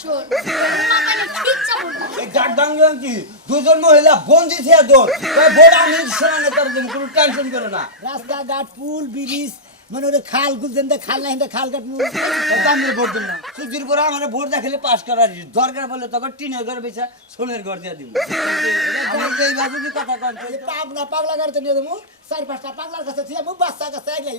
বাসর মাথায় খিচ্চা পড়বে এই গাট ভাঙলাম কি দুজন মহিলা বন্দি থেকে দৌড় বোর্ড আমি শোনা নেতার দিন কোনো টেনশন করে না রাস্তাঘাট পুল ব্রিজ মানে ওরে খাল গুলছেন খাল নাই খাল কাট দামের ভোট দিন না সুজির পরে আমার ভোট দেখালে পাস করার দরকার বলে তখন টিনের ঘর বেচা সোনের ঘর দিয়ে দিব এই বাজে কথা কন পাগলা পাগলা গাড়িতে নিয়ে দেবো 4-5টা পাগলার কাছে ছিল মুখ বাচ্চা কাছে একলাই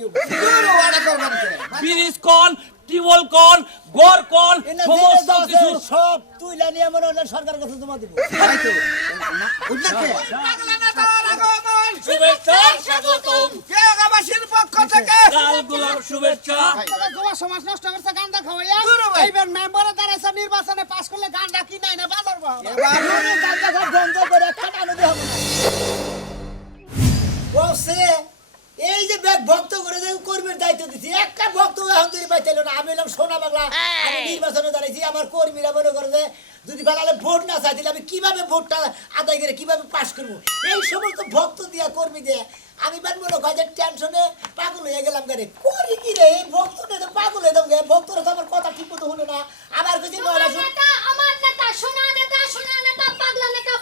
ব্রিজ কল টিউবওয়েল কল গড় কল সমস্ত কিছু সব তুইলা নিয়ে মনে হলে সরকারের কাছে জমা দিব শুভেচ্ছা স্বাগতম কেরাবাসীর পক্ষ থেকে লাল গোলাপ শুভেচ্ছা তোমার সমাজ নষ্ট করছে গান্দা খাওয়াইয়া এইবার মেম্বারে দাঁড়াইছে নির্বাচনে পাস করলে গান্দা কি নাই না বাজার বন্ধ করে একটা টানো দিয়ে হবে ও সে এই যে ব্যাগ ভক্ত করে যে কর্মীর দায়িত্ব দিছি একটা ভক্ত এখন যদি পাইছিল না আমি এলাম সোনা বাংলা আমি নির্বাচনে দাঁড়াইছি আমার কর্মীরা মনে করে যে যদি বাংলালে ভোট না চাই তাহলে আমি কিভাবে ভোটটা আদায় করে কিভাবে পাস করবো এই সমস্ত ভক্ত দিয়া কর্মী দিয়ে আমি বার মনে হয় যে টেনশনে পাগল হয়ে গেলাম গাড়ি করি কি রে এই ভক্ত পাগল হয়ে যাবো ভক্তরা তো আমার কথা ঠিক মতো শুনে না আবার কিছু আমার নেতা সোনা নেতা পাগলা নেতা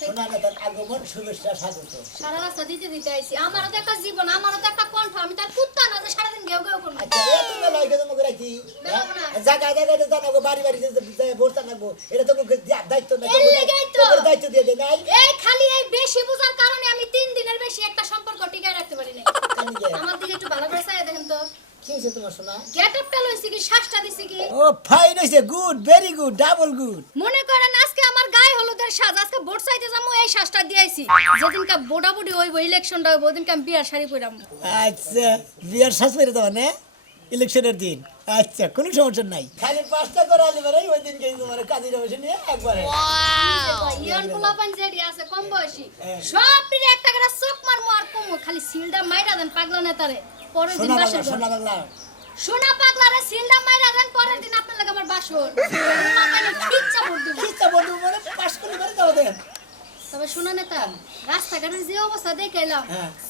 সোনা নেতার আগমন শুভেচ্ছা স্বাগত সারা রাস্তা দিতে আইছি আমারও তো একটা জীবন আমারও তো একটা কণ্ঠ আমি তার কুত্তা না যে সারাদিন ঘেউ ঘেউ করবো আচ্ছা এত বেলা হয়ে গেছে মনে রাখি জায়গায় জায়গায় জানাবো বাড়ি বাড়ি ভোট জানাবো এটা তো দায়িত্ব নাই দায়িত্ব দিয়ে দেয় নাই এই খালি এই বেশি বোঝার কারণে আমি 3 দিনের বেশি একটা সম্পর্ক টিকায় রাখতে পারি না আমার দিকে একটু ভালো করে চাই দেখেন তো কি হয়েছে তোমার সোনা গেটআপটা লইছি কি শ্বাসটা দিছি কি ও ফাইন হয়েছে good very good double good মনে করেন আজকে আমার গায়ে হলুদের সাজ আজকে ভোট চাইতে যাবো এই শ্বাসটা দিয়েছি যেদিনকা বোটাবুটি হইব ইলেকশনটা হইব ওদিনকে আমি বিয়ার শাড়ি পরাম আচ্ছা বিয়ার শ্বাস মেরে দেওয়া না ইলেকশনের দিন আচ্ছা কোনো সমস্যা নাই খালি 5টা করে আলি বেরে ওই দিন গেই তোমার কাজী বসে নিয়ে একবারে ইয়ান পোলাপান যেডি আছে কম বয়সী সব পিরে একটা করে চোখ মারমু আর কমু খালি সিলটা মাইরা দেন পাগলা নেতারে পরের দিন বাসর সোনা বাংলা সোনা পাগলারে সিলটা মাইরা দেন পরের দিন আপনার লাগে আমার বাসর মাথায় খিচ্চা পড়বে কিটা বন্ধু মানে পাস করে বেরে দাও দেন তবে শোনা নেতা রাস্তাঘাটের যে অবস্থা দেখাইলাম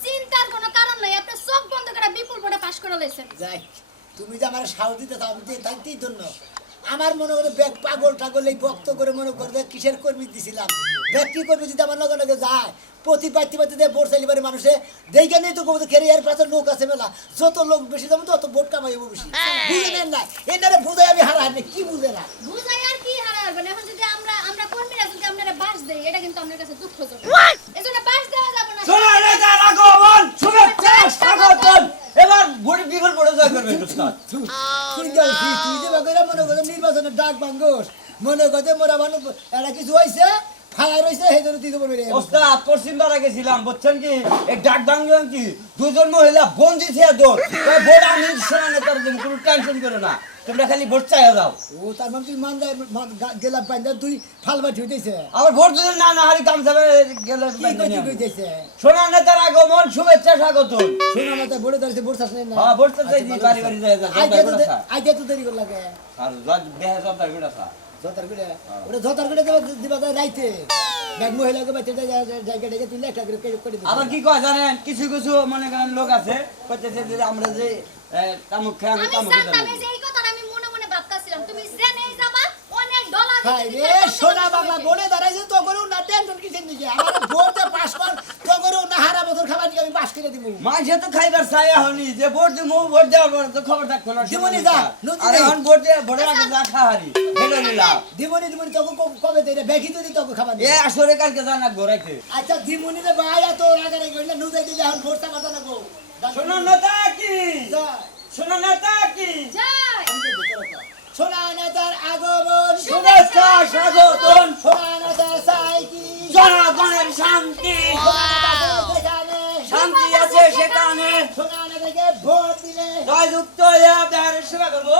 চিন্তার কোনো কারণ নাই আপনি চোখ বন্ধ করে বিপুল ভোটে পাস করে লাইছেন যাই তুমি যে আমার সাহস দিতে চাও আমি তাই জন্য আমার মনে করে ব্যাগ পাগল টাগল এই ভক্ত করে মনে করে কিসের কর্মী দিছিলাম ব্যাগ কি করবি যদি আমার লগে লগে যায় প্রতি পাইতে পাইতে দিয়ে ভোট চাইলে পারে মানুষে দেখে নেই তো কেরিয়ার পাশে লোক আছে মেলা যত লোক বেশি যাবো তত ভোট কামাইব বেশি বুঝে নেন না এনারে বুঝাই আমি হারা হারি কি বুঝে না বুঝাই আর কি হারাবেন এখন যদি আমরা কর্মীরা যদি আপনারা বাস দেই এটা কিন্তু আপনার কাছে দুঃখজনক এজন্য বাস দেওয়া যাবে না শোনা নেতার আগমন শুভেচ্ছা স্বাগতম এবার ভোট বিফল পড়ে জয় করবে উস্তাদ তুই যে বাগেরা মনে করে নির্বাচনের ডাক ভাঙ্গোস মনে করে মোরা মানুষ এটা কিছু হয়েছে ফায়ার হয়েছে সেই জন্য তুই বলবি ওস্তাদ পশ্চিম পাড়া গেছিলাম বুঝছেন কি এই ডাক ভাঙলাম কি দুজন মহিলা বন্দি থেকে দৌড় ভোট আমি শোনা নেতার দিন কোনো টেনশন করে না তোমরা খালি ভোট চাইয়া দাও ও তার মানে তুই মান গেলাম পাইন্দা তুই ফালবাটি হইতেছে আবার ভোট যদি না না হারি কাম যাবে গেলে কি কইতেছে সোনা নেতার আগমন শুভেচ্ছা স্বাগত শোনা মাথা বড় ধরতে ভোট চাস না হ্যাঁ ভোট চাই বাড়ি বাড়ি যায় আইতে তো দেরি করে লাগে আর রাত বেহে সব তার বিড়া সা জতার করে ওটা জতার করে দিবা রাইতে ব্যাগ মহিলাকে বাচ্চা জায়গা থেকে তুই একটা করে দিবি আবার কি কয় জানেন কিছু কিছু মনে করেন লোক আছে কইতেছে যে আমরা যে কামুক খাই আমি কামুক জানতাম যে এই কথাটা আমি মনে মনে ভাবতাছিলাম তুমি জেনেই যাবা অনেক ডলার ভাই রে সোনা বাংলা বলে দাঁড়াইছে তো করেও না টেনশন কিসের নিকে আমার ভোটে পাস কর তো করেও না হারা বছর খাবার নিয়ে আমি পাস করে দিব মাঝে তো খাইবার চাই হনি যে ভোট দিমু ভোট দেওয়ার পর তো খবর থাকলো না দিমনি যা আর এখন ভোট দিয়ে ভোটের আগে যা খাহারি হেলো নিলাম দিমনি তোকে কবে দেই ব্যাগি তো তোকে খাবার এ আসরে কালকে জানা ঘোরাইতে আচ্ছা দিমনি রে ভাই এত রাগে রাগে কইলে নুজাই দিলে এখন ভোটটা কথা না গো শোনা নেতা কি শোনা নেতা কি যাই সোনা নেতার আগমন শুভেচ্ছা স্বাগতম সোনা নেতা চাই কি জনগণের শান্তি শান্তি আছে সেখানে সোনা নেতাকে ভোট দিলে জয়যুক্ত আপনার সেবা করবো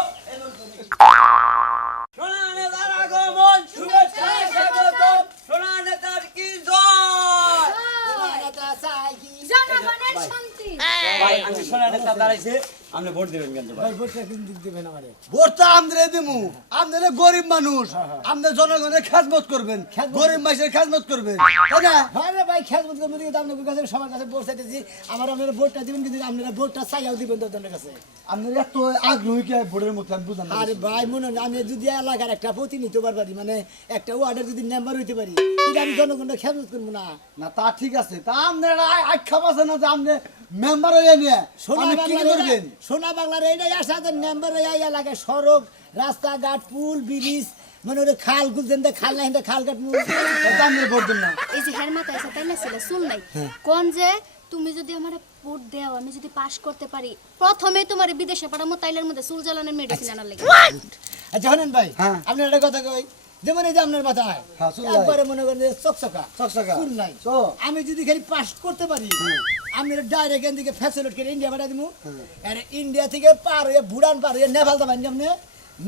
সোনা নেতার আগমন শুভেচ্ছা স্বাগতম সোনা নেতার কি জয় সোনা নেতা চাই কি জনগণের শান্তি ভাই আমি সোনা নেতা দাঁড়াইছে আপনি ভোট দিবেন কেন ভাই? ভাই ভোটটা কিন্তু দিবেন আমারে। ভোট তো আমদের দিমু, আমদের গরিব মানুষ, আমাদের জনগণের খেদমত করবেন, গরিব মানুষের খেদমত করবেন, তাই না? হয় রে ভাই, খেজমত করবো দিকে তো আপনাদের কাছে সবার কাছে ভোট চাইতেছি। আমার আপনারা ভোটটা দিবেন, কিন্তু আপনারা ভোটটা চাইয়াও দিবেন তোদের কাছে। আপনার এত আগ্রহী কে ভোটের মধ্যে আমি বুঝলাম না। আরে ভাই মনে হয় আমি যদি এলাকার একটা প্রতিনিধি হতে পারি, মানে একটা ওয়ার্ডের যদি মেম্বার হইতে পারি, কিন্তু আমি জনগণের খেজমত করবো না। না তা ঠিক আছে, তা আপনার আখ্যা আছে না যে আপনি মেম্বার হয়ে নিয়ে আপনি কি কি করবেন? সোনা বাংলার এইটাই আসা যে মেম্বার হয়ে এই এলাকায় সড়ক, রাস্তাঘাট, পুল, ব্রিজ, মানে ওটা খাল গুলছেন, খাল নাই খাল ঘাট মুল। তা আপনি ভোট দেন না। এই যে হের মাথা আছে তাই না ছেলে শুন নাই কোন যে তুমি যদি আমার ভোট দাও আমি যদি পাস করতে পারি প্রথমে তোমার বিদেশে পাঠামো তাইলের মধ্যে চুল জ্বালানোর মেডিসিন আনার লাগে আচ্ছা হনেন ভাই, হ্যাঁ। আপনি একটা কথা কই, যেমন এই যে আপনার মাথায় হ্যাঁ, চুল নাই। একবারে মনে করেন যে চকচকা চকচকা। চুল নাই, তো? আমি যদি খালি পাস করতে পারি, আমি ডাইরেক্ট এখান থেকে ফ্যাসিলিট করে ইন্ডিয়া পাঠাই দিব। আর ইন্ডিয়া থেকে পার হয়ে ভুটান পার হয়ে নেপাল যাবেন, আপনি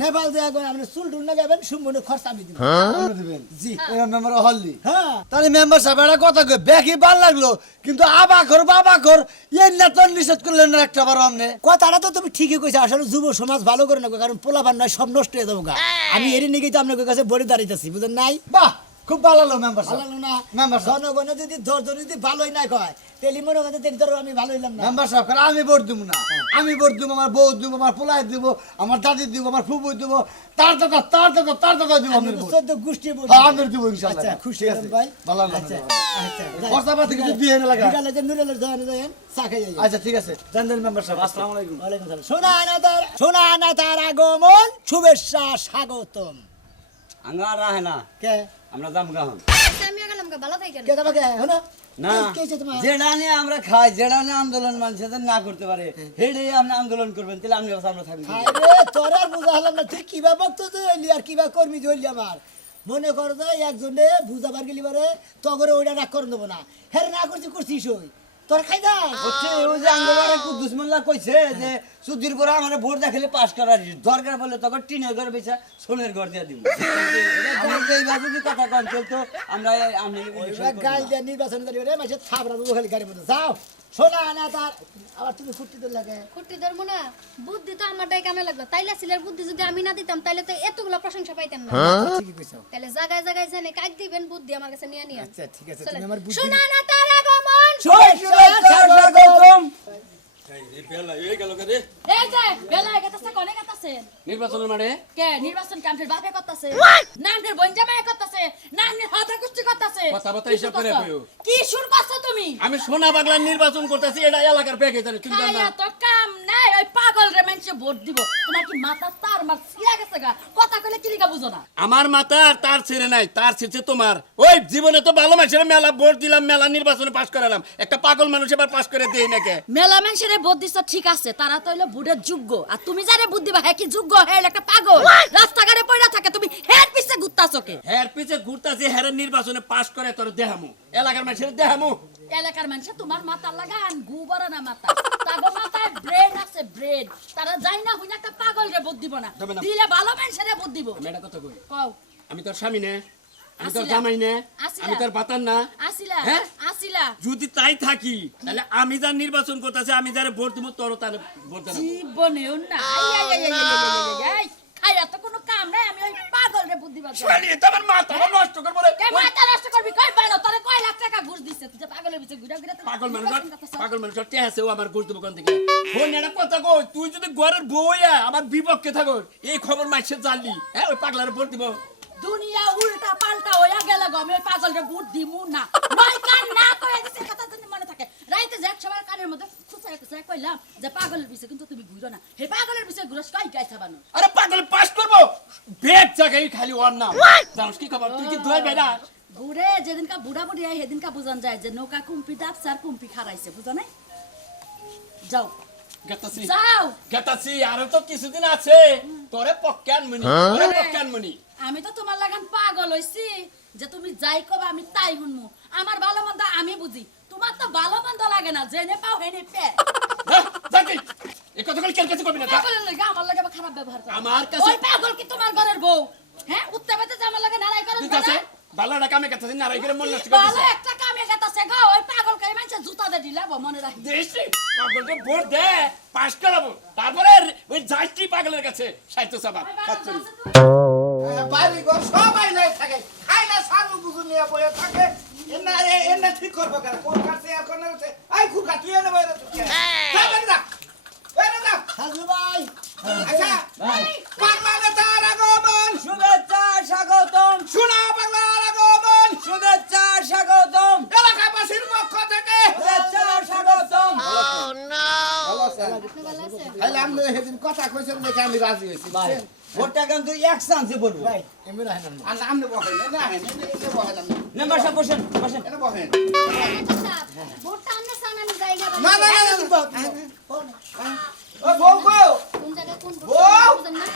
নেপাল দিয়ে আপনি চুল টুল লাগাবেন, সম্পূর্ণ খরচ আমি দিব। আপনি দিবেন জি এবার মেম্বার হল্লি। হ্যাঁ, তাহলে মেম্বার সাহেব একটা কথা কই, বেশি ভাল লাগলো, কিন্তু আবাখর বাবাখর এই না তো নিষেধ করলেন না একটা বার আপনি। কথাটা তো তুমি ঠিকই কইছো, আসলে যুব সমাজ ভালো করে না, কারণ পোলাপান নয় সব নষ্ট হয়ে যাবো গা। আমি এর নিকেই তো আপনার কাছে বড়ি দাঁড়াইতেছি, বুঝেন নাই? বাহ, খুব ভালো লাগলো মেম্বার ভালো সাহেব। লাগলো না? মেম্বার সাহেব। জনগণের যদি ধৈর্য যদি ভালোই না কয়, তাহলে মনে করেন তেলি ধরো আমি ভালো হইলাম না। মেম্বার সাহেব কারণ আমি ভোট দিব না, আমি ভোট দিব আমার বউ দিব, আমার পোলাই দিব, আমার দাদি দিব, আমার ফুবু দিব, তার দাদা দিব আমি ভোট। 14 গোষ্ঠী ভোট হ্যাঁ, দিবো। আমি দিব ইনশাআল্লাহ। আচ্ছা, খুশি ঠিক হলাম আছে। ভাই। ভালো লাগলো। আচ্ছা, আচ্ছা, যাই। খরচাপাতি কিছু দিয়ে না লাগা। বিকালে যে নুরেলের দোকানে যাবেন, চা খাই যাই। আচ্ছা ঠিক আছে, জান দেন মেম্বার সাহেব, আসসালামু আলাইকুম। ওয়ালাইকুম সালাম। সোনা না তার আগমন, শুভেচ্ছা স্বাগতম। আঙ্গা রাহে না, কে আমরা দাম গাহন। আচ্ছা, আমিও গেলাম গা, ভালো থাকেন কে তোমাকে হলো না, কে হইছে তোমার? যেটা নিয়ে আমরা খাই, যেটা নিয়ে আন্দোলন মানুষের না করতে পারে, সেটাই আপনি আন্দোলন করবেন, তাহলে আপনি আমরা থাকবেন। হায় রে, তোর আর বুঝা হলাম না, তুই কিবা বক্ত হইলি আর কিবা কর্মী হইলি আমার। মনে কর যে একজনে বুঝাবার গেলি পারে তগরে ওইটা রাগ করে দেবো না, হ্যাঁ না করছিস ওই তোর খাই দা। হচ্ছে ওই যে আঙ্গলওয়ালা কুদ্দুস মোল্লা কইছে যে সুধীর পরে আমার ভোট দেখালে পাস করার দরকার বলে তখন টিনের ঘর বেচা সোনের ঘর দিয়ে দিব। আমরা যে এইভাবে যদি কথা কন চলতো আমরা আমি গাল দিয়ে নির্বাচন করি রে, মাসে থাবরা দেবো খালি গাড়ির মধ্যে যাও। শোনা না তার আবার তুমি ফুটি তো লাগে। খুঁটি ধরবো না বুদ্ধি তো আমারটাই কামে লাগলো তাইলে ছেলের বুদ্ধি যদি আমি না দিতাম তাইলে তো এতগুলো প্রশংসা পাইতাম না ঠিকই কইছো। তাহলে জায়গায় জায়গায় জানে কাজ দিবেন বুদ্ধি আমার কাছে নিয়ে নিয়ে আচ্ছা ঠিক আছে, তুমি আমার বুদ্ধি শোনা না তার আগমন স্বাগতম। এই যে বেলা গেতাছে কোনে গেতাছে নির্বাচনের মানে কে নির্বাচন কামফের বাপে করতেছে নামদের বঞ্জামায় করতেছে নামদের হাতা কুস্তি করতেছে কথাবার্তা হিসাব করে কইও। কি শুরু করছো তুমি আমি সোনা বাংলার নির্বাচন করতেছি, এটা এলাকার ব্যাগে জানি তুমি জানো না? খায়া তো কাম নাই ওই পাগল রে মানুষে ভোট দিব তোমার কি মাথা তার মার ছিয়া গেছে গা কথা কইলে কি লিগা বুঝো না আমার মাথা আর তার ছেড়ে নাই, তার ছেড়ে তোমার। ওই জীবনে তো ভালো মানুষের মেলা ভোট দিলাম, মেলা নির্বাচনে পাস করালাম, একটা পাগল মানুষ এবার পাস করে দেই নাকি? মেলা মানুষের ভোট দিছ ঠিক আছে তারা তো হইলো ভোটের যোগ্য আর তুমি যারে ভোট দিবা হ্যাঁ কি যোগ্য হ্যাঁ একটা পাগল রাস্তাঘাটে পয়রা থাকে তুমি হেড পিছে ঘুরতাছো কে হের পিছে ঘুরতাছি, হেরের নির্বাচনে পাস করে তোর দেহামু, এলাকার মানুষের দেহামু। এলাকার মানুষ তোমার মাথা লাগান গুবরা না মাথা তাগো মাথায় ব্রেন আছে ব্রেন তারা যাই না হইনা একটা পাগল রে ভোট দিব না দেবে না। দিলে ভালো মানুষের ভোট দিব আমি এটা কথা কই, কও আমি তোর স্বামী নে, আমি তোর আসিলা। জামাই নে, আসিলা। আমি তোর বাতান না। আসিলা হ্যাঁ? আসিলা যদি তাই থাকি তাহলে আমি যার নির্বাচন করতেছি, আমি যারে ভোট দিব তোর তার ভোট দেব। জীবনেও না আই খাইয়া তো কোনো কাম নাই আমি ওই পাগল রে ভোট দিবা যাই। শালি, তোমার মাথা নষ্ট করবো রে। কে মাথা নষ্ট করবি কই বানো তোরে কয় লাখ টাকা ঘুষ দিছে তুই যে পাগলের পিছে ঘুরা ঘুরা পাগল মানুষ, পাগল মানুষ টেহাছে ও আমার ঘুষ দেবো কোন থেকে? ফোন একটা কথা কই, তুই যদি ঘরের বউয়া আমার বিপক্ষে থাকো এই খবর মাইসে জানলি, হ্যাঁ ওই পাগলারে ভোট দিব। দুনিয়া উল্টা পাল্টা হইয়া গেল গো আমি ওই পাগল রে ভোট দিমু না নয় কান না কইয়া দিছে কথা যদি মনে থাকে রাইতে যে এক সবার কানের মধ্যে খুঁচাই খুঁচাই কইলাম যে পাগলের পিছে কিন্তু তুমি ঘুরো না হে পাগলের পিছে ঘুরস কই গাইছা বানো আরে পাগল পাস করবো বেগ জায়গায় খালি ওর নাম জানিস কি খবর? তুই কি দুই বেড়া? ঘুরে যেদিনকা বুড়া বুড়ি আয় সেদিনকা বুঝান যায় যে নৌকা কুম্পি ডাবছে আর কুম্পি খারাইছে বুঝো নাই যাও গেতাছি যাও গেতাছি, আরো তো কিছুদিন আছে। তোরে পক্কান মনি, তোরে পক্কান মনি। আমি তো তোমার লাগান পাগল হইছি যে তুমি যাই কবা আমি তাই শুনমু আমার ভালো মন্দ আমি বুঝি তোমার তো ভালো মন্দ লাগে না জেনে পাও হেনে পে হ্যাঁ, যাকি। এই কথাগুলো কেন কাছে করবি না? যা। পাগলের লাগে আমার লাগে আবার খারাপ ব্যবহার করে আমার কাছে ওই পাগল কি তোমার ঘরের বউ হ্যাঁ উঠতে পারতে যে আমার লাগে নারাই করে তুই কাছে ভালো না কামে গেতাছি, নারাই করে মন নষ্ট ভালো করতেছিস। একটা কামে গেতাছে গো ওই পাগল কে মানুষ জুতা দে দিলাবো মনে রাখি দেশি পাগলকে ভোট দে, পাস করাবো তারপরে ওই জাইটি পাগলের কাছে সাহিত্য সাবাব কাচ্চুরি বাড়ি ঘর সবাই নাই থাকে খাই না সাধু বুঝু নিয়ে বয়ে থাকে এনে ঠিক করবো কেন কোন কাছে আর কোন কাছে আই খুকা তুই এনে বয়ে যাবেন না বেরে না সাজু ভাই আচ্ছা পাগলা নেতার আগমন শুভেচ্ছা স্বাগতম শোনা পাগলার আগমন শুভেচ্ছা স্বাগতম এলাকাবাসীর পক্ষ থেকে শুভেচ্ছা স্বাগতম তাহলে আপনি সেদিন কথা কইছেন দেখে আমি রাজি হয়েছি ভাই ভোটটা কিন্তু এক চান্সে বলবো ভাই এমনি রাখেন না আর আপনি বহেন না এনে বহেন মেম্বার সাহেব বসেন বসেন এনে বহেন ভোটটা আমরা চান আমি জায়গা না না না ও বউ গো কোন জায়গায় কোন ভোট বউ বুঝেন না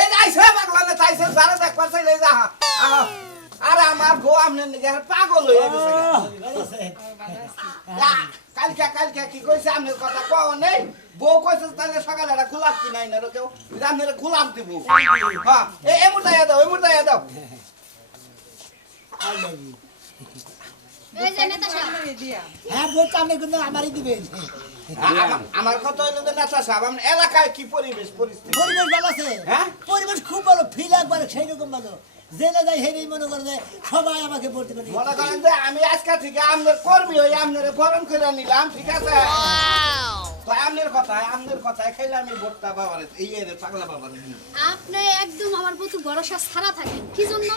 এই আইছে পাগলা না তাইছে যারা দেখবার চাইলে যা আরে আমার বউ আপনার নিকে পাগল হয়ে গেছে কালকে কি কইছে আপনার কথা কও নেই বউ কইছে তাহলে সকালে একটা গোলাপ কিনাই না কেউ আপনার গোলাপ দিব হ্যাঁ এই মুটাইয়া দাও এই মুটাইয়া দাও এই যে নেতা সাহেব হ্যাঁ ভোটটা আপনি কিন্তু আমারই দিবেন আমার কথা হইলো যে নেতা সাহেব আপনার এলাকায় কি পরিবেশ পরিস্থিতি পরিবেশ ভালো আছে হ্যাঁ? পরিবেশ খুব ভালো ফিল একবার সেই রকম ভালো জেলে যাই হেরেই মনে করে যে সবাই আমাকে ভোট দেবে মনে করেন যে আমি আজকে থেকে আপনার কর্মী হই আপনার বরণ করে নিলাম ঠিক আছে তো আপনার কথায় খাইলে আমি ভোটটা বাবার এই পাগলা বাবার আপনি একদম আমার প্রতি ভরসা ছাড়া থাকেন কি জন্য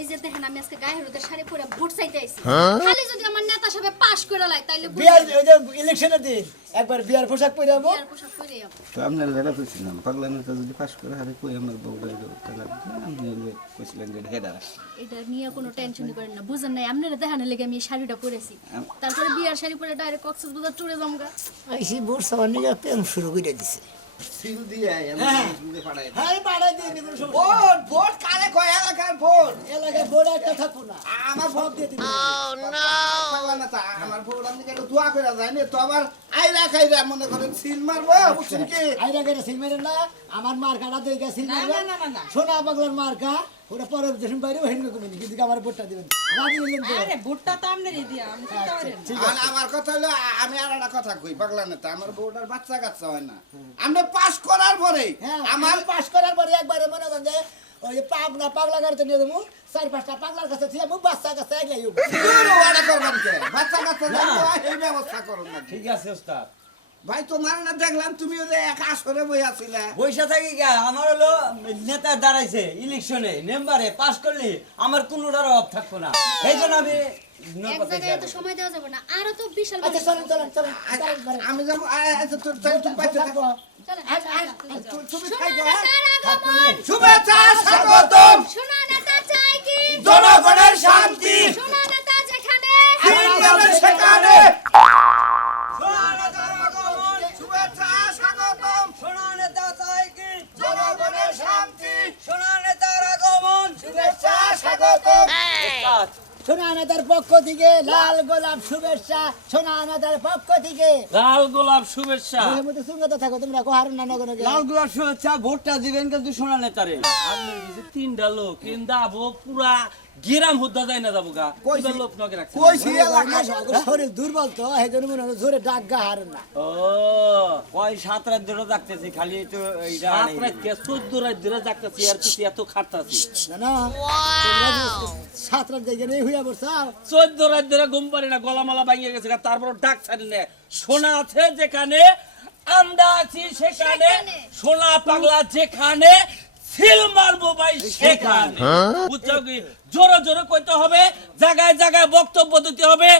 এই যে দেখেন আমি আজকে গায়ে হলুদের শাড়ি পরে ভোট চাইতে আইছি খালি যদি আমার নেতা সাহেব পাস করে লাই তাইলে বিয়ার ওই যে ইলেকশনের দিন একবার বিয়ার পোশাক পরে যাবো বিয়ার পোশাক পরে যাবো তো আপনার লেখা কইছিলাম পাগলা নেতা যদি পাস করে হারে কই আমার বউটা তাহলে আপনি কইছিলেন যে হেডার এটা নিয়ে কোনো টেনশনই করেন না বুঝেন নাই আপনারা দেখানোর লেগে আমি এই শাড়িটা পরেছি তারপরে বিয়ার শাড়ি পরে ডাইরেক্ট কক্সবাজার টুরে যামগা এসে ভোট সবার নিয়ে প্রেম শুরু করে দিছে সিল দিয়ে আমি পাঠাই হ্যাঁ বাড়াই দিয়ে দিবেন সব ভোট ভোট কারে কয় এলাকার ভোট এলাকায় ভোট একটা থাকবো না আমার ভোট দিয়ে দিবেন পাগলা নেতা আমার ভোট আমি কেন দোয়া করে যায় না তো আবার আইরা খাইরা মনে করেন সিল মারবো বুঝছেন কি আইরা গেলে সিল মেরেন না আমার মার্কাটা দেখে সিল মারবে সোনা পাগলার মার্কা ওরা পরে দেশের বাইরেও হেন কমে কিন্তু আমার ভোটটা দিবেন রাজি হইলেন তো আরে ভোটটা তো আমনেরই দিয়া আমি কি করেন ঠিক আর আমার কথা হলো আমি আর একটা কথা কই পাগলা নেতা আমার বউটার বাচ্চা কাচ্চা হয় না আপনি পাস করার পরে হ্যাঁ আমার আমার পাস করার পরে একবারে মনে করেন যে ওই যে পাগলা গাড়িতে নিয়ে দেবো 4-5টা পাগলার কাছে ছিল মুখ বাচ্চা কাছে একলাই ওটা করবেন কে বাচ্চা কাচ্চা যাবো এই ব্যবস্থা করুন না ঠিক আছে ওস্তাদ ভাই তোমার না দেখলাম তুমি ওই যে এক আসরে বই আছিলে পয়সা থাকি গা আমার হলো নেতা দাঁড়াইছে ইলেকশনে মেম্বারে পাস করলে আমার কোনোটার অভাব থাকবো না এই জন্য আমি এক জায়গায় এত সময় দেওয়া যাবে না আরো তো বিশাল আচ্ছা চলেন আমি যাবো তুমি পাইতে থাকো চলেন তুমি খাইছো হ্যাঁ আগমন শুভেচ্ছা স্বাগতম সোনা নেতা চাই কি জনগণের শান্তি সোনা নেতা যেখানে সেখানে শুভেচ্ছা স্বাগতম সোনা নেতা চাই কি জনগণের শান্তি সোনা নেতার আগমন শুভেচ্ছা স্বাগতম ওস্তাদ সোনা নেতার পক্ষ থেকে লাল গোলাপ শুভেচ্ছা সোনা নেতার পক্ষ থেকে লাল গোলাপ শুভেচ্ছা মুখে মুখে সুঙ্গত থাকো তোমরা কোহার না নগর লাল গোলাপ শুভেচ্ছা ভোটটা দিবেন কিন্তু সোনা নেতারে আপনার কাছে তিনটা লোক কিন্তু আবো পুরা গিরাম হুদ্দা যায় না যাবো গা কইছি। লোক নগে রাখছে কইছি এলাকায় শরীর দুর্বল তো এই জন্য মনে হয় জোরে ডাক গা হারেন না ও ওই 7 রাত ধরে ডাকতেছি খালি তো এইটা রাত রাত কে 14 রাত ধরে যাকতাছি আর কিছু এত খাটতাছি না সাত রাত দেখে নেই হইয়া পড়ছাও 14 রাত ধরে ঘুম পারি না গলামালা ভাঙিয়ে গেছে গা, তারপর ডাক ছাড়ি না সোনা আছে যেখানে আমরা আছি সেখানে সোনা পাগলা যেখানে সিল মারবো ভাই সেখানে বুঝছো কি জোরে জোরে কইতে হবে জায়গায় জায়গায় বক্তব্য দিতে হবে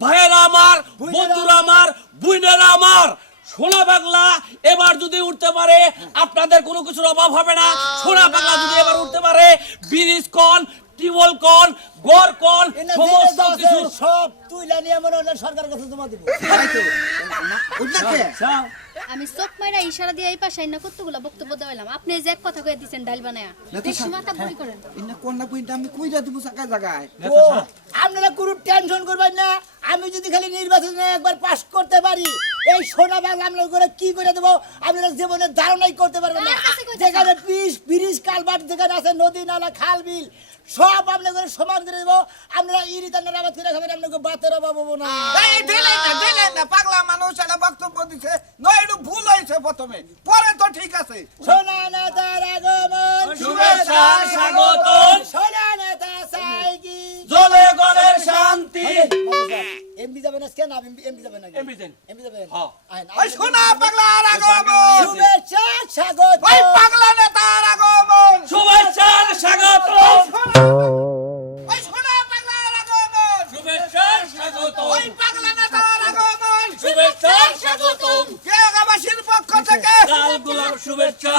ভাইয়েরা আমার বন্ধুরা আমার বুইনেরা আমার সোনা পাগলা এবার যদি উঠতে পারে আপনাদের কোনো কিছুর অভাব হবে না সোনা পাগলা যদি এবার উঠতে পারে ব্রিজ কোন টিউবওয়েল কোন গড় কোন সমস্ত কিছু সব তুইলা নিয়ে মনে হলে সরকারের কাছে জমা দিব আমি চোখ মাইরা ইশারা দিয়ে এই পাশে না কতগুলো বক্তব্য দেওয়ালাম আপনি যে এক কথা কয়ে দিচ্ছেন ডাইল বানায়া বেশি মাথা বড়ি করেন ইন্না কোনটা কইটা আমি কইরা দিব জায়গায় জায়গায় ও আপনারা কোনো টেনশন করবেন না আমি যদি খালি নির্বাচনে একবার পাস করতে পারি এই সোনা বাংলা আমরা করে কি করে দেবো আপনারা জীবনে ধারণাই করতে পারবেন না কার কাছে কইতেছেন? যেখানে ব্রিজ কালভার্ট যেখানে আছে নদী নালা খাল বিল সব আপনাদের সমান করে দেবো। আমরা ইরিতানের আবাদ করে খাবেন, আপনাকে বাতের অভাব হবো না। এই দিলে না পাগলা মানুষ একটা বক্তব্য দিছে নয় একটু ভুল হয়েছে প্রথমে, পরে তো ঠিক আছে। সোনা নেতার আগমন, শুভেচ্ছা স্বাগতম, সোনা নেতা চাই কি জলে গলে শান্তি। এমপি যাবেন আজকে না এমপি যাবেন না এমপি যান। এমপি যাবেন হ্যাঁ। ওই শোনা পাগলার আগমন, শুভেচ্ছা স্বাগত ওই পাগলা নেতার আগমন, শুভেচ্ছা স্বাগতম, ওই শোনা পাগলার আগমন, শুভেচ্ছা স্বাগতম, ওই পাগলা নেতার আগমন, শুভেচ্ছা স্বাগতম, কেরাগাবাসীর পক্ষ থেকে লাল গোলাপ শুভেচ্ছা।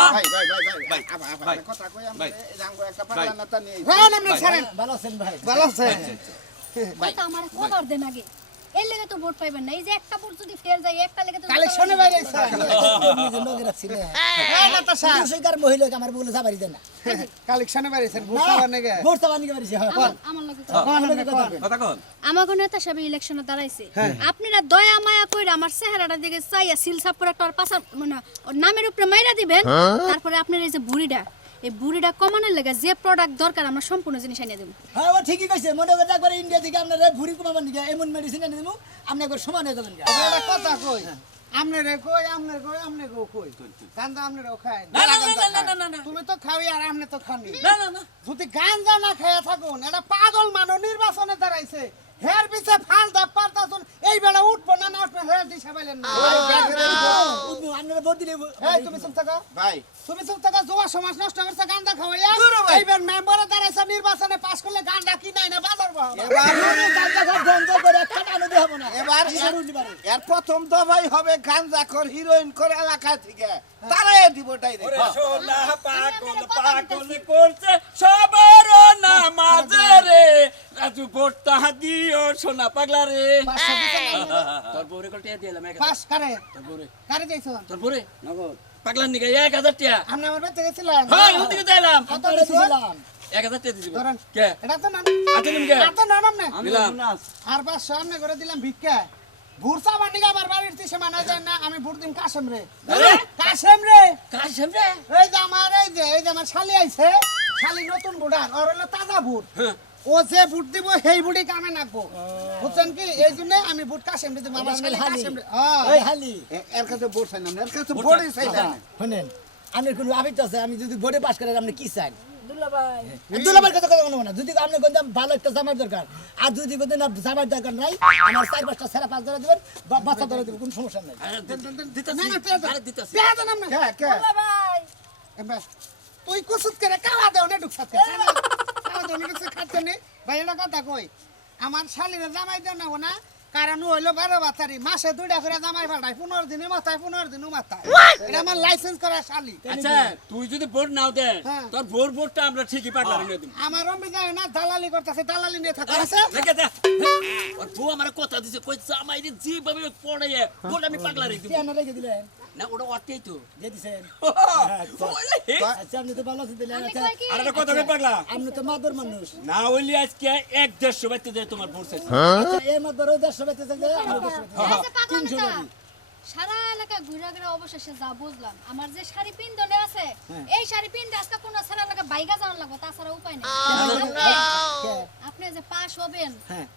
ভাই কথা কই আমরা জাঙ্গো একটা পাগলা নেতা নিয়ে রান আমরা ছাড়েন ভালো আছেন ভাই? ভালো আছে কথা আমার খবর দেন আগে এর লেগে তো ভোট পাইবেন না এই যে একটা ভোট যদি ফেল যায় একটা লেগে তো কালেকশনে বাইরে স্যার নগে রাখছি না হ্যাঁ নেতা স্যার সুশীকার মহিলা আমার বলে যাবারি দেন না কালেকশনে বাইরে স্যার ভোট পাওয়ার নাকি ভোট চাওয়া নিকে পারিছি হ্যাঁ আমার লগে কথা কন। আমাকে নেতা সাহেব ইলেকশনে দাঁড়াইছে আপনারা দয়া মায়া কইরা আমার চেহারাটা দিকে চাইয়া সিলসাপ করে একটা পাশা মানে ওর নামের উপরে মাইরা দিবেন তারপরে আপনার এই যে বুড়িটা এই বুড়িটা কমানোর লাগে যে প্রোডাক্ট দরকার আমরা সম্পূর্ণ জিনিস এনে দেব হ্যাঁ ও ঠিকই কইছে মনে করে একবার ইন্ডিয়া থেকে আপনারা ভুড়ি কমাবার নিকে এমন মেডিসিন এনে দেবো আপনি একবার সমান হয়ে যাবেন একটা কথা কই আমনে কই গান্দা আমনেরও খায় না, না, না, না, না, না, না। তুমি তো খাওই আর আমনে তো খানি না না না, যদি গাঞ্জা না খেয়ে থাকুন এটা পাগল মানো নির্বাচনে দাঁড়াইছে হের পিছে ফাল দা পারতাছুন এই বেলা উঠবো না না উঠবো হের দিশা পাইলেন না আপনারা ভোট দিলে এই তুমি চুপ থাকো ভাই তুমি চুপ থাকো যুব সমাজ নষ্ট করছে গান্দা খাওয়াইয়া এইবার মেম্বারে দাঁড়াইছে নির্বাচনে পাস করলে গান্দা কি নাই না বাজার বাবা বন্ধ করে একটা টানো দিয়ে হবে না এবার বিচার উঠতে পারে। এর প্রথম দফাই হবে গাঞ্জাখোর হিরোইন করে এলাকা থেকে তারাই দিব ওরে ডাইরেক্ট সোনা পাগল পাগল করছে সবার নামাজে রে, রাজু ভোটটা দিও সোনা পাগলা রে। তোর বউরে কলটা দিলাম 1000 পাস করে তোর বউরে, কারে দিয়েছো তোর বউরে নগদ পাগলার নিকে 1000 টাকা। আপনি আমার বাড়িতে গেছিলেন হ্যাঁ ওদিকে দিলাম কত দিছিলাম 1000 টাকা দিবি। ধরেন কে এটা তো না আচ্ছা নিমকে এটা তো না নামনে দিলাম। আর 500 আমনে করে দিলাম ভিক্ষা ভুরসা বান্ডিকে আমার বাড়ির দিশে মানা যায় না আমি ভোট দিম কাশেম রে আরে? কাশেম রে কাশেম রে এই যে আমার শালি আইছে শালি নতুন ভোটার ওর হলো তাজা ভোট ও যে ভোট দিব সেই ভোটই কামে নাকবো বুঝছেন কি এই জন্য আমি ভোট কাশেম রে দিব আমার শালি কাশেম রে ওই হালি এর কাছে ভোট চাই না এর কাছে ভোটই চাই না শুনেন আমি কোনো আবিত আছে আমি যদি ভোটে পাস করে আপনি কি চান দুলাভাই কথা কথা বলবো না যদি আপনি কোনটা ভালো একটা জামার দরকার আর যদি কোনটা না জামার দরকার নাই আমার 4-5টা সেরা 5 ধরে দিবেন বাচ্চা ধরে দিবেন কোনো সমস্যা নাই দিতাছি না না তে আরে দিতাছি তে তো নাম না কে ভাই এবার তুই কুসুত করে কালা দেও না ঢুকছাতে কালা দেও না ঢুকছে খাচ্ছে নে ভাই এটা কথা কই আমার শালিরে জামাই দেও না ও না কারণ ও হইলো 12 বাচ্চারি মাসে 2টা করে জামাই ফাটায় 15 দিনে মাথায় 15 দিনও মাথায় এটা আমার লাইসেন্স করা শালি আচ্ছা তুই যদি ভোট নাও দে হ্যাঁ। তোর ভোটটা আমরা ঠিকই পাগলা রে দিব। আমার অম্বি যায় না দালালি করতেছে দালালি নিয়ে থাকে আছে রেখে দে ওর বউ আমার কথা দিছে কইছে আমারে যেভাবে পড়াইয়ে ভোট আমি পাগলা রে দিব। কেন রেখে দিলেন না ওটা অটেই তো দিয়ে দিছেন ওলে হে। আচ্ছা আপনি তো ভালো আছেন দিলেন আমি আচ্ছা কই কি আর একটা কথা কই পাগলা আপনি তো মাদর মানুষ না হইলে আজকে 1-150 বাইতে দে তোমার ভোট চাইছে। আচ্ছা এই মাদর 150 বেতে থাকে আমরা 150 এই যে পাগলা 300 নেতা, বাড়ি। সারা এলাকা ঘুরে ঘুরে অবশেষে যা বুঝলাম আমার যে শাড়ি পিন্দনে আছে এই শাড়ি পিন্দে আজকে কোন সারা এলাকা বাইগা যাওয়ার লাগবে তাছাড়া উপায় নেই আপনি যে পাস হবেন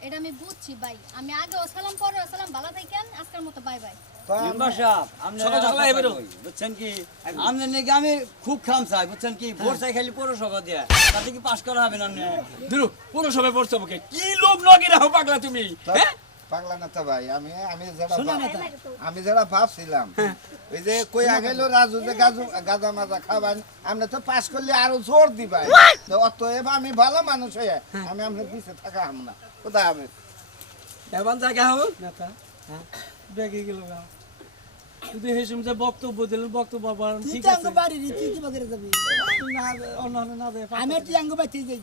এটা আমি বুঝছি ভাই আমি আগেও সালাম পরেও সালাম ভালো থাকেন আজকের মতো বাই বাই মেম্বার সাহেব আপনি সকাল সকাল আইবেন। বুঝছেন কি আপনি নাকি আমি খুব খাম চাই বুঝছেন কি ভোট চাই খালি পৌরসভা দিয়া তাতে কি পাস করা হবে না আপনি দিরু কোন সবাই পড়ছে ওকে কি লোক লগি রাখো পাগলা তুমি হ্যাঁ পাগলা নেতা ভাই আমি যেটা শোনা নেতা আমি যেটা ভাবছিলাম ওই যে কই আগেলো রাজু যে গাজা মাজা খাবান আপনি তো পাস করলে আরো জোর দিবাই তো অতএব আমি ভালো মানুষ হয়ে আমি আপনার পিছে থাকা হাম না কোথায় আমি এবার জায়গা হো নেতা বেগে গেল গা যদি হেসুম যে বক্তব্য দিলেন বক্তব্য বলেন তুই ঠিক তো আছে আঙ্গ বাড়ি তুই কি বাগেরে যাবি না অন্য না দে আমি আর তুই আঙ্গ বাড়তে যাই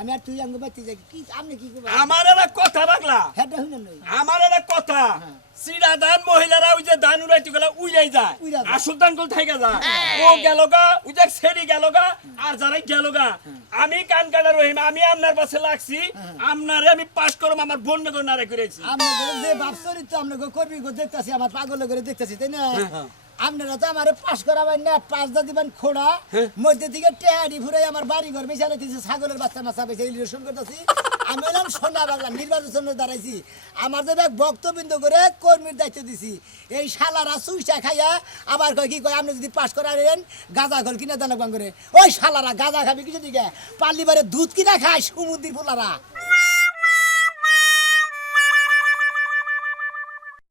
আমি আর তুই আঙ্গ বাড়তে যাই কি আপনি কি করবেন আমার একটা কথা পাগলা হেডা শুনেন নাই আমার একটা কথা সিরা দান মহিলারা ওই যে দান উড়াইতে গেলে উড়াই যায় উইরা যায়। আর সুলতান কল থাইকা যায় ও গেল গা ওই যে সেরি গেল গা আর যারা গেল গা আমি কান কাটা রহিম আমি আপনার পাশে লাগছি আপনারে আমি পাস করব আমার বন্ধ করে নারে করেছি আমরা যে বাপসরি তো আমরা কর্মী গো দেখতাছি আমার পাগল করে দেখতাছি তাই না আপনারা তো আমার পাস করাবেন না, 5 দিবেন খোড়া, মধ্যে থেকে টেহারি ফুরে আমার বাড়ি ঘর বেচা রেখেছি, ছাগলের বাচ্চা মাছা বেচে ইলিউশন করতেছি। আমি এলাম সোনা বাংলা নির্বাচনে দাঁড়াইছি, আমার যে বক্তবৃন্দ করে কর্মীর দায়িত্ব দিছি, এই শালারা সুইচা খাইয়া আবার কয় কি কয়, আপনি যদি পাস করারেন গাঁজা ঘর কিনে দানা করে, ওই শালারা গাঁজা খাবি কিছু দিকে পাল্লিবারে দুধ কিনা খায় সমুদ্রের পোলারা।